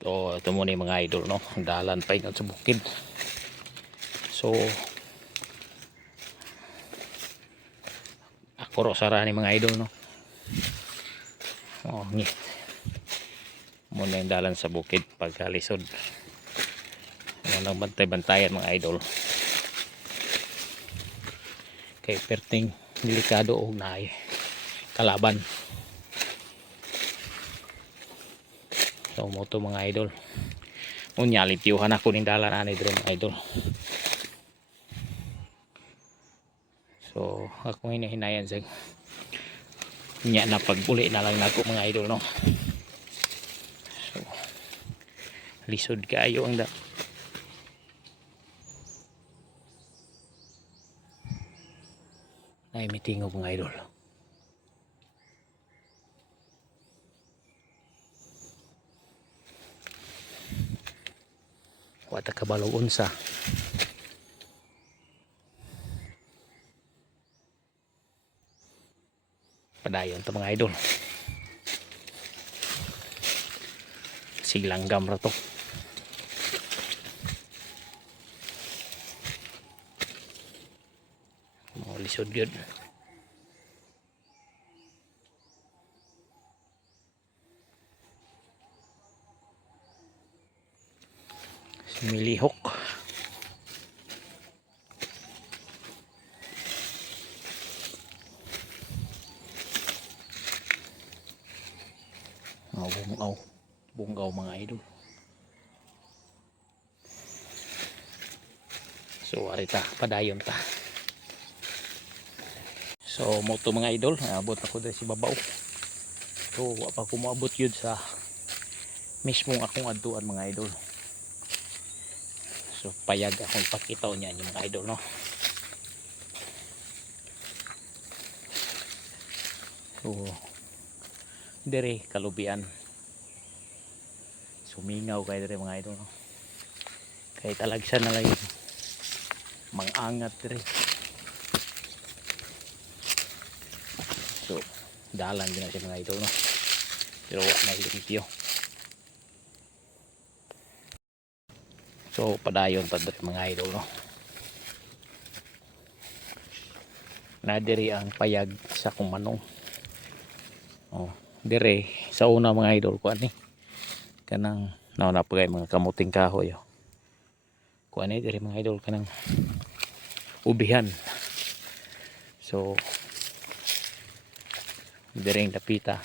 So ito muna yung mga idol, no, ang dalan pa ingat sa bukid. So ako ro sara ni mga idol, no. Oh, ngit muna yung dalan sa bukid pagkalisod. Walang bantay-bantayan mga idol. Kay perting delikado og naay kalaban. So mo to mga idol. Unya litiuhan ako ning dalan ani dire mga idol. So ako hinahinayan sa nya na pagbuli na lang nako mga idol, no. So lisod kaayo ang ay meeting og mga idol. Wata kabalog unsa. Padayon to mga idol. Silanggam ra to. Mo lisod gyud. Milihok. Bunggaw mga idol. So arita padayon ta. So mo to mga idol, abot ako diri si babaw. So wa pa ko moabot yun sa mismong akong adtuan mga idol. So payag akong ipakita niya yung mga idol, no. So dire kalubian. Sumingaw kay dire mga idol, no. Kay talagsan na lang mangangat dire. So dalan din na siya mga idol, no. Pero wala na limpyo. So padayon pa dire mga idol, no. Nadiri ang payag sa kumanong. Oh, dire sa una mga idol ko ani kanang napagay mga kamuting kahoy. Oh. Kuan ni dire mga idol kanang ubihan. So dire ang dapita.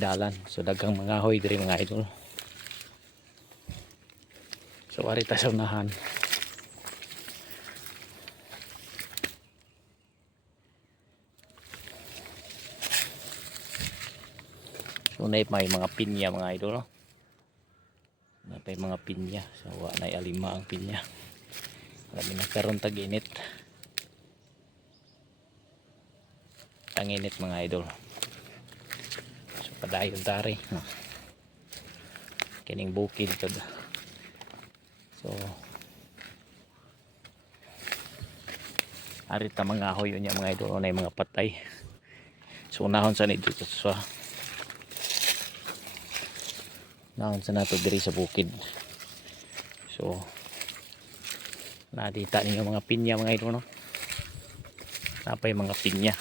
Dalan. So dagang mga hoy dire mga idol. So arita sa unahan. So may mga pinya mga idol, no. May mga pinya. So wala na alima ang pinya. Marami na karon tag-init. Tanginit mga idol. So padayon tari. Kining bukid to. So arita mga ahoy unya mga idol, na mga patay. So unahon sa nito sa naon sa nato diri sa bukid. So nadita ninyo mga pinya mga idol, no. Napay mga pinya.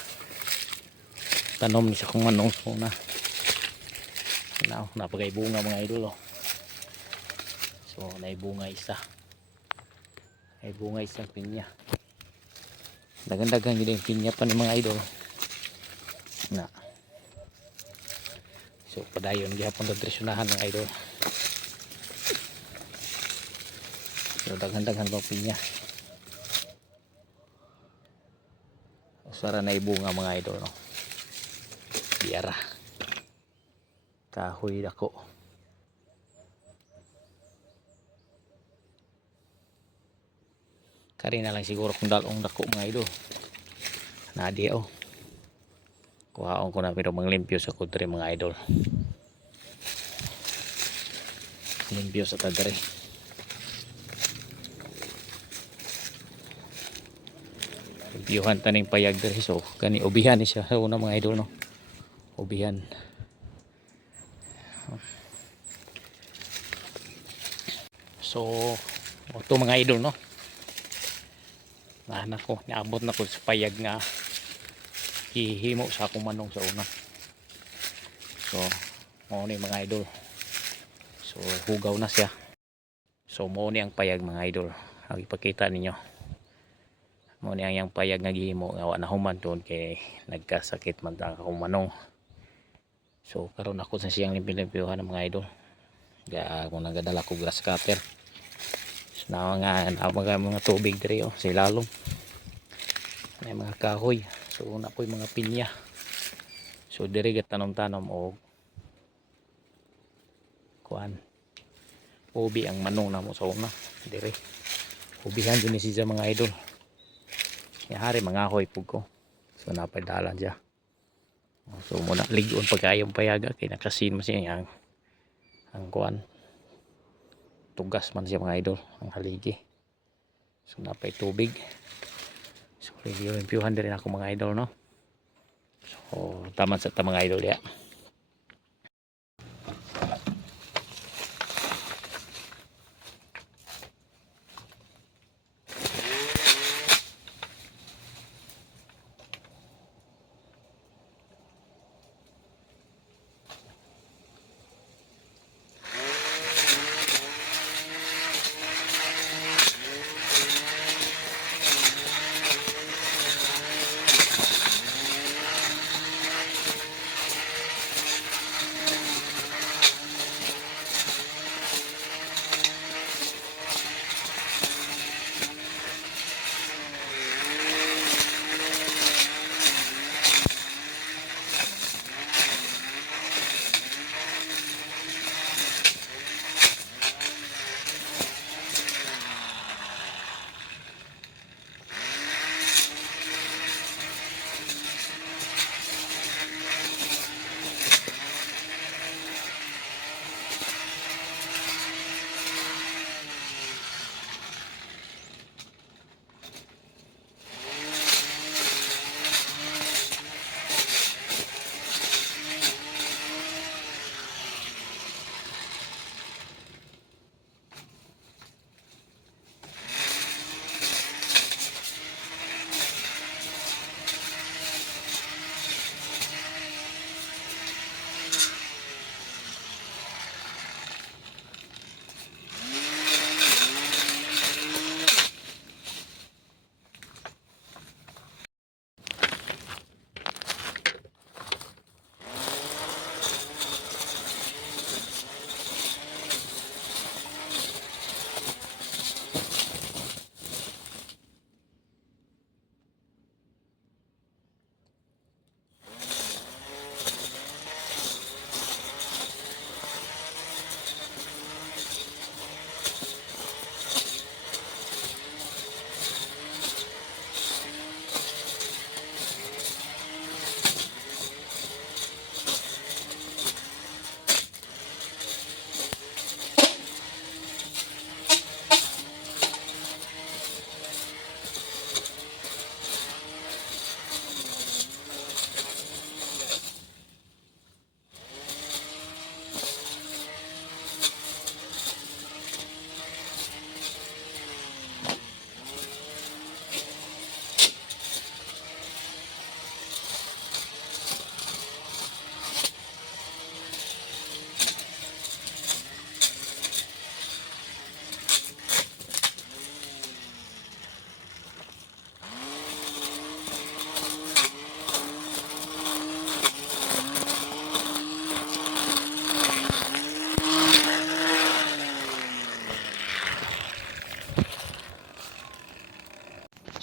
Tanom ni sa kung anong una. Napagay bunga mga idol, oh. So naibunga isa. Ay bunga isang pinya. Dagan-dagan yung pinya pa ni mga idol. Na. So padayon gihapon nutrisionahan mga idol. So dagan-dagan pang pinya. Sara na ibunga mga idol, no. Biara. Kahoy dako. Kari na lang siguro kung dalong dako mga idol. Nadi oh. Kuhaon ko na pero manglimpyo sa kudre mga idol. Limpyo sa tadre. Limpyohan taning payag dere. So kani ubihan ni siya sa una mga idol, no. Ubihan. So ito mga idol no, nahanap ko, naabot na ko sa payag nga hihimo sa akong manong sa una. So mo ni mga idol, so hugaw na siya. So mo ni ang payag mga idol, ang ipakita ninyo mo ni ang payag nga gihimo nga wa na human doon kay nagkasakit man ta akong manong. So karon ako sa siyang limpyo-limpyohan ng mga idol, kung nagadala ko grass cutter. So na mga tubig diri oh, sa ilalom may mga kahoy. So una po yung mga pinya, so diri tanom-tanom og kuan ubi ang manong namo sa una diri. Ubihan din siya mga idol, yahari mga kahoy pug ko. So napadalan siya. So muna ligon pagkayong payaga kay nakasin mo siya ang kuan tugas man siya mga idol ang haligi. So napay tubig, so limpyuhan din ako mga idol no. So tama sa mga idol ya.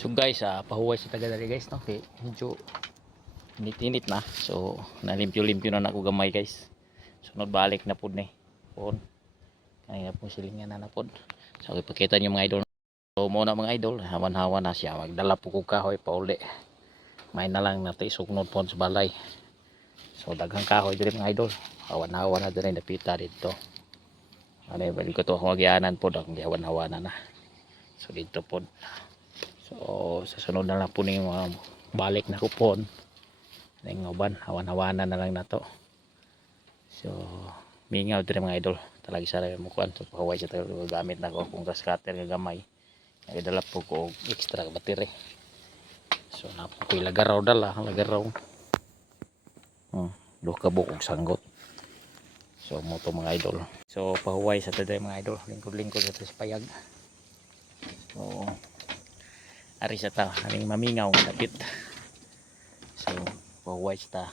So guys, pahuway sa taga dali guys no, kay medyo init-init na. So nalimpyo-limpyo na ako gamay guys. Sunod balik na pud ni pon kanina po silingan na pod. So ipakita niyo mga idol. So muna mga idol, hawan-hawan na siya, magdala po ko kahoy pa uli. May na lang natin sugnod po sa balay. So daghang kahoy diri mga idol, hawan-hawan na diri napita dito. Ano balik ko to hawagianan pod ang hawan-hawan na. So dito pod. So sa sunod na lang po ni balik na kupon ng uban, hawan-hawanan na lang na to. So mingaw diri mga idol. talagi sa rin mo kuan. So pahuway siya talaga gamit na ko kung grass cutter nga gamay. Nagdala po ko og extra battery. So napo ko lagaraw dala, lagaraw. Duha ka buok og sanggot. So mo to mga idol. So pahuway sa taday mga idol, lingkod-lingkod sa payag. So ari sa ta, aming mamingaw nga dapit. So pahuway sa ta.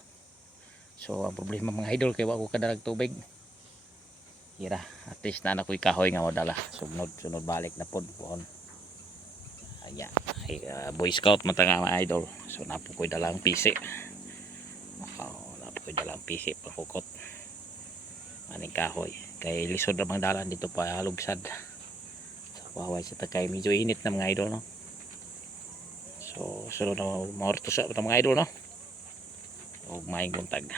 So ang problema mga idol kay wa ko kadalag tubig. Hira, at least na ako'y kahoy nga madala. Sunod balik na pod pohon. Aya, Boy Scout man ta nga mga idol. So napo ko'y dalang pisi. Napo ko'y dalang pisi pakukot. Aning kahoy. Kay lisod ra mang dalan dito pa halugsad. So pahuway sa ta kay medyo init na mga idol no. So sunod na maortos sa mga idol no. O maing buntag.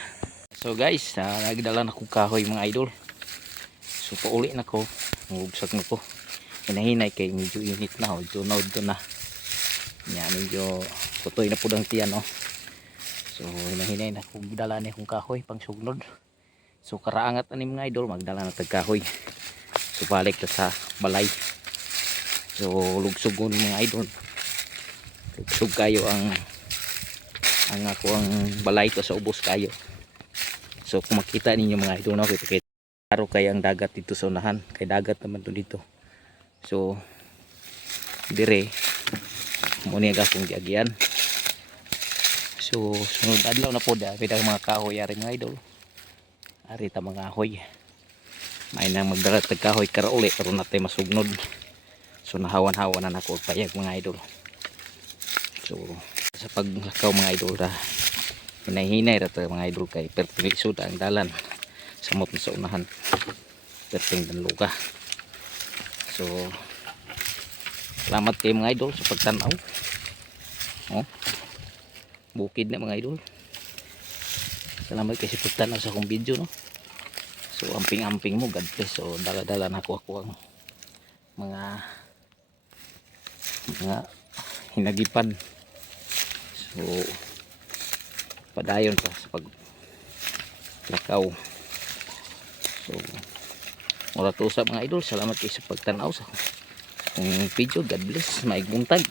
So guys, nagdala na kong kahoy mga idol. So pauli na ko, mugsak na ko. Hinahinay kay medyo init na, medyo na. Nya medyo tutoy na pud ang tiyan no. So hinahinay na ko dala ni akong kahoy pang sugnod. So karaangat ani mga idol, magdala na tag kahoy. So balik ta sa balay. So lugsugon mga idol. Lugsog kayo ang ako ang balay ko sa ubos kayo. So kung makita ninyo mga idol no, kita araw kay ang dagat dito sa unahan, kay dagat naman to dito. So dire mo ni aga kung giagyan. So sunod adlaw na po da pidang mga kahoy ari mga idol. Ari ta mga kahoy. May nang magdala tag kahoy karauli karon natay masugnod. So nahawan-hawan na nako payag mga idol. So sa paglakaw mga idol ra hinay-hinay ra ta mga idol kay pertilisod ang dalan samot na sa unahan perting dan luka. So salamat kay mga idol sa pagtanaw. Bukid na mga idol. Salamat kay sa pagtanaw sa akong video no. So amping-amping mo, God bless. So dala-dala na ako ang mga hinagipan. So padayon pa sa paglakaw. So mura to sa mga idol, salamat kayo sa pagtanaw sa akong video. God bless, maigbuntag.